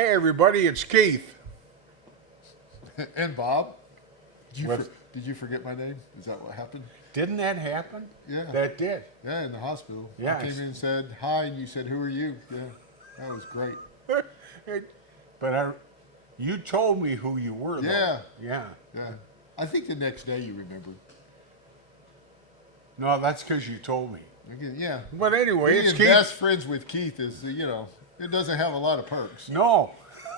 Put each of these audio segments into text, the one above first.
Hey, everybody, it's Keith. And Bob, With- did you forget my name? Is that what happened? Didn't that happen? Yeah. That did. Yeah, in the hospital. Yeah. I came in and said hi, and you said, "Who are you?" Yeah, that was great. But you told me who you were, though. Yeah. Yeah. Yeah, I think the next day you remembered. No, that's because you told me. Again, yeah. But anyway, it's Being Keith. best friends with Keith is, it doesn't have a lot of perks. No.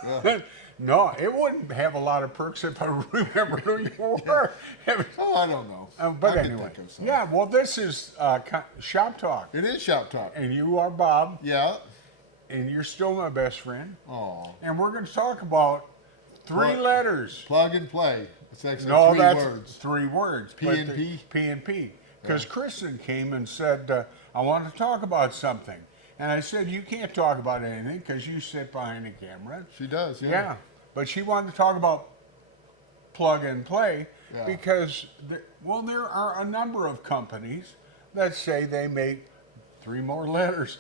Yeah. No, it wouldn't have a lot of perks if I remember who you were. Oh, I don't know. But I can anyway. think of some. Yeah, well, this is Shop Talk. It is Shop Talk. And you are Bob, Yeah. and you're still my best friend. Oh. And we're going to talk about three letters. Plug and play. It's actually No, three that's words. 3 words. PnP? PnP. Because Kristen came and said, I want to talk about something. And I said, you can't talk about anything because you sit behind the camera. She does, yeah. Yeah. But she wanted to talk about plug and play Yeah. because, there are a number of companies that say they make 3 more letters.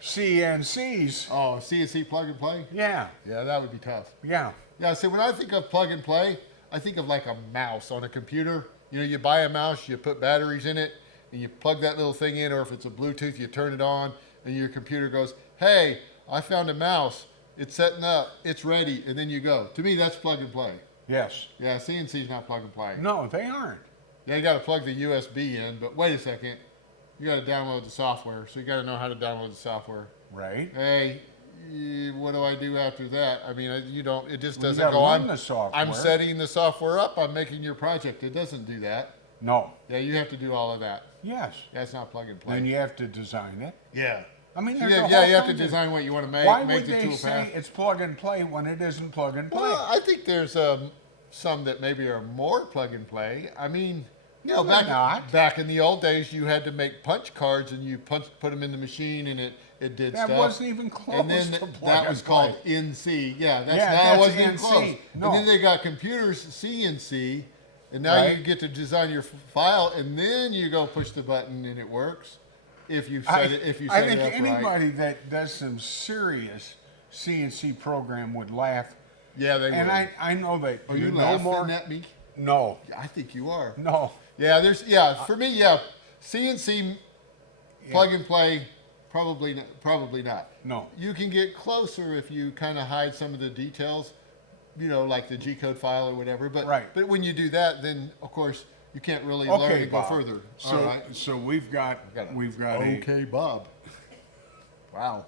CNCs. Oh, CNC plug and play? Yeah. Yeah, that would be tough. Yeah. Yeah, see, when I think of plug and play, I think of like a mouse on a computer. You buy a mouse, you put batteries in it, and you plug that little thing in, or if it's a Bluetooth, you turn it on, and your computer goes, hey, I found a mouse. It's setting up. It's ready. And then you go. To me, that's plug and play. Yes. Yeah, CNC's not plug and play. No, they aren't. Yeah, you got to plug the USB in, but wait a second. You got to download the software, so you got to know how to download the software. Right. Hey, what do I do after that? I mean, you don't. It just Well, you doesn't gotta go learn on. the software. I'm setting the software up. I'm making your project. It doesn't do that. No. Yeah, you have to do all of that. Yes. That's not plug and play. And you have to design it. Yeah. I mean, there's Yeah, a yeah, whole you have to bunch of- design what you want to make. Why make would the they tool say path. it's plug and play when it isn't plug and play? Well, I think there's some that maybe are more plug and play. I mean, No, they're not. back in the old days, you had to make punch cards and you put them in the machine and it did That stuff. wasn't even close And then to plug that was and called play. NC. Yeah, that that's wasn't even NC. close. No. And then they got computers CNC, and now you Right. get to design your file, and then you go push the button and it works. If you set it, if you I set think it up anybody right. that does some serious CNC program would laugh. Yeah, they And would. I know that Are you know laughing more. at me? No, I think you are. no. Yeah, for me, CNC plug and play, probably not. No. You can get closer if you kind of hide some of the details, like the G code file or whatever. But Right. But when you do that, then of course you can't really learn Okay, to go Bob. further. So, All right. so we've got Okay, Bob. Wow.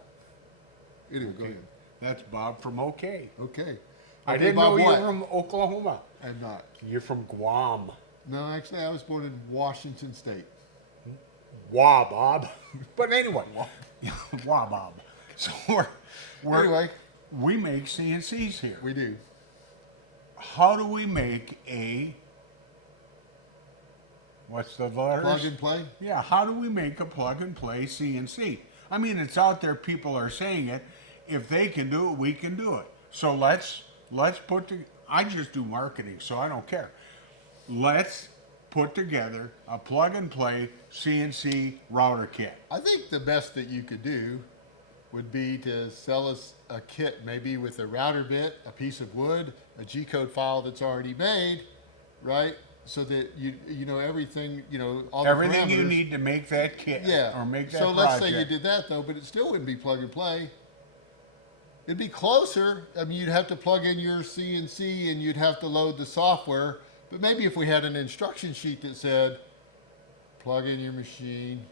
Anyway, go ahead. That's Bob from OK. Okay. I Okay, didn't Bob, know you were what? from Oklahoma. I'm not. You're from Guam. No, actually, I was born in Washington State. Wah, Bob. But anyway, wah, Bob. So Anyway, we make CNCs here. we do. How do we make what's the letters? Plug and play? Yeah, how do we make a plug and play CNC? I mean, it's out there, people are saying it. If they can do it, we can do it. So let's I just do marketing, so I don't care. Let's put together a plug and play CNC router kit. I think the best that you could do would be to sell us a kit, maybe with a router bit, a piece of wood, a G code file that's already made, right? So that you know everything, all the Everything you parameters. need to make that kit Yeah. or make that So project. let's say you did that though, but it still wouldn't be plug and play. It'd be closer. I mean, you'd have to plug in your CNC and you'd have to load the software. But maybe if we had an instruction sheet that said, plug in your machine,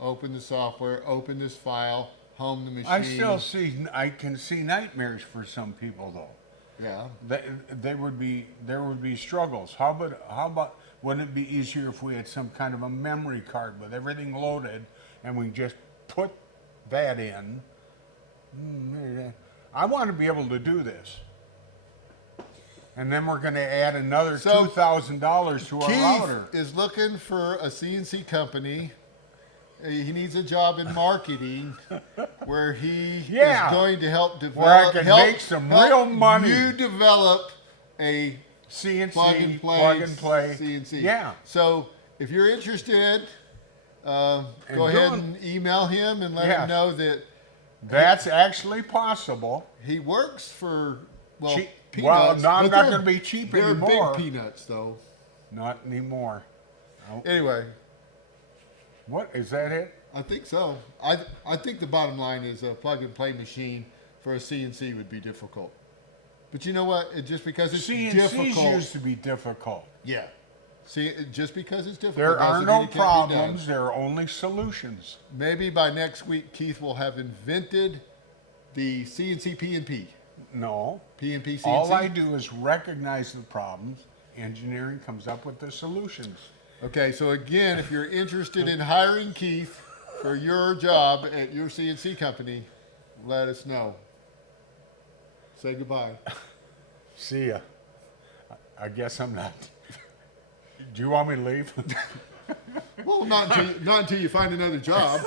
open the software, open this file, home the machine. I can see nightmares for some people though. Yeah. There would be struggles. How about wouldn't it be easier if we had some kind of a memory card with everything loaded and we just put that in? I want to be able to do this. And then we're going to add another So, $2,000 to our router. Keith is looking for a CNC company. He needs a job in marketing where he Yeah. is going to help develop. Where I can help- make some help real money. You develop a CNC, plug and play CNC. Yeah. So if you're interested, go ahead and email him and let Yes. him know that That's actually possible. He works for, well, Cheap- peanuts. well, no, I'm but not they're- gonna be cheap they're anymore. big peanuts, though. Not anymore. Anyway, What is that? It? I think so. I think the bottom line is a plug and play machine for a CNC would be difficult. But you know what? Just because it's CNCs difficult, used to be difficult. yeah. See, just because it's difficult, There are doesn't no mean it can't be done. problems. There are only solutions. Maybe by next week, Keith will have invented the CNC PnP. No. PnP CNC. All I do is recognize the problems. Engineering comes up with the solutions. Okay, so again, if you're interested in hiring Keith for your job at your CNC company, let us know. Say goodbye. See ya. I guess I'm not. Do you want me to leave? Well, not until you find another job.